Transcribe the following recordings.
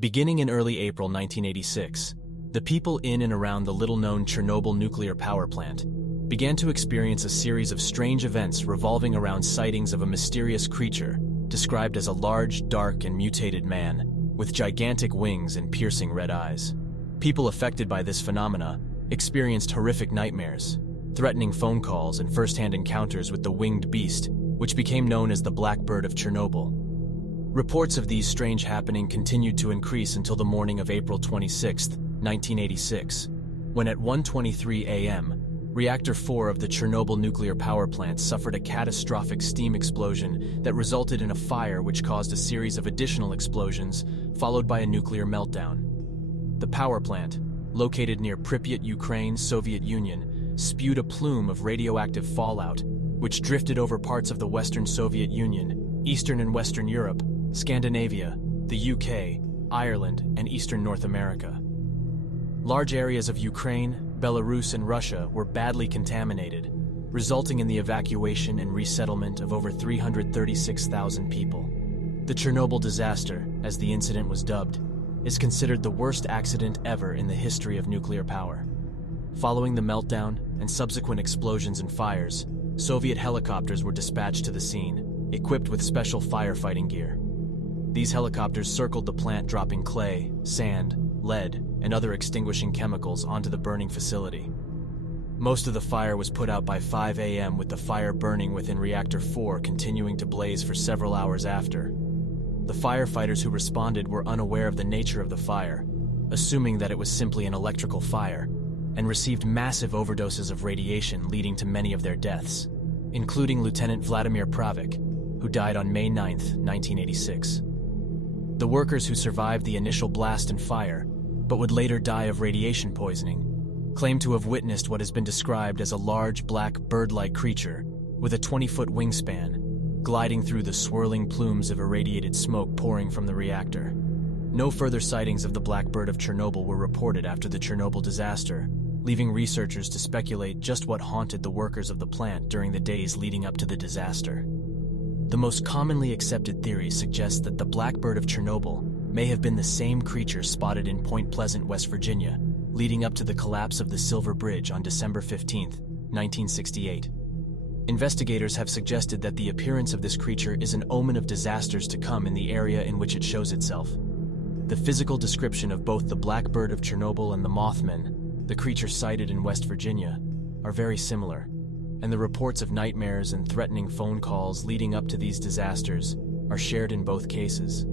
Beginning in early April 1986, the people in and around the little-known Chernobyl nuclear power plant began to experience a series of strange events revolving around sightings of a mysterious creature described as a large, dark, and mutated man with gigantic wings and piercing red eyes. People affected by this phenomena experienced horrific nightmares, threatening phone calls, and first-hand encounters with the winged beast, which became known as the Blackbird of Chernobyl. Reports of these strange happenings continued to increase until the morning of April 26, 1986, when at 1:23 a.m., Reactor 4 of the Chernobyl nuclear power plant suffered a catastrophic steam explosion that resulted in a fire which caused a series of additional explosions, followed by a nuclear meltdown. The power plant, located near Pripyat, Ukraine, Soviet Union, spewed a plume of radioactive fallout, which drifted over parts of the Western Soviet Union, Eastern and Western Europe, Scandinavia, the UK, Ireland, and Eastern North America. Large areas of Ukraine, Belarus, and Russia were badly contaminated, resulting in the evacuation and resettlement of over 336,000 people. The Chernobyl disaster, as the incident was dubbed, is considered the worst accident ever in the history of nuclear power. Following the meltdown and subsequent explosions and fires, Soviet helicopters were dispatched to the scene, equipped with special firefighting gear. These helicopters circled the plant, dropping clay, sand, lead, and other extinguishing chemicals onto the burning facility. Most of the fire was put out by 5 a.m., with the fire burning within Reactor 4 continuing to blaze for several hours after. The firefighters who responded were unaware of the nature of the fire, assuming that it was simply an electrical fire, and received massive overdoses of radiation, leading to many of their deaths, including Lieutenant Vladimir Pravik, who died on May 9, 1986. The workers who survived the initial blast and fire, but would later die of radiation poisoning, claim to have witnessed what has been described as a large black bird-like creature with a 20-foot wingspan, gliding through the swirling plumes of irradiated smoke pouring from the reactor. No further sightings of the Blackbird of Chernobyl were reported after the Chernobyl disaster, leaving researchers to speculate just what haunted the workers of the plant during the days leading up to the disaster. The most commonly accepted theory suggests that the Blackbird of Chernobyl may have been the same creature spotted in Point Pleasant, West Virginia, leading up to the collapse of the Silver Bridge on December 15, 1968. Investigators have suggested that the appearance of this creature is an omen of disasters to come in the area in which it shows itself. The physical description of both the Blackbird of Chernobyl and the Mothman, the creature sighted in West Virginia, are very similar, and the reports of nightmares and threatening phone calls leading up to these disasters are shared in both cases.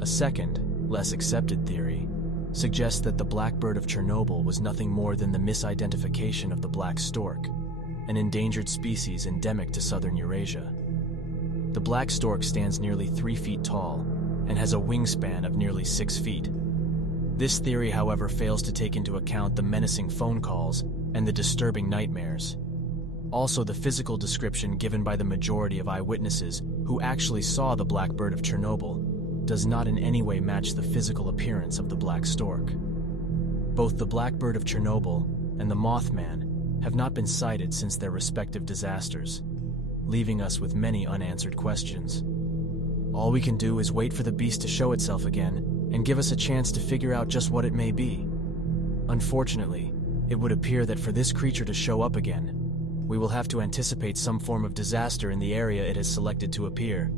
A second, less accepted theory suggests that the Blackbird of Chernobyl was nothing more than the misidentification of the black stork, an endangered species endemic to southern Eurasia. The black stork stands nearly 3 feet tall and has a wingspan of nearly 6 feet. This theory, however, fails to take into account the menacing phone calls and the disturbing nightmares. Also, the physical description given by the majority of eyewitnesses who actually saw the Blackbird of Chernobyl does not in any way match the physical appearance of the black stork. Both the Blackbird of Chernobyl and the Mothman have not been sighted since their respective disasters, leaving us with many unanswered questions. All we can do is wait for the beast to show itself again and give us a chance to figure out just what it may be. Unfortunately, it would appear that for this creature to show up again, we will have to anticipate some form of disaster in the area it has selected to appear.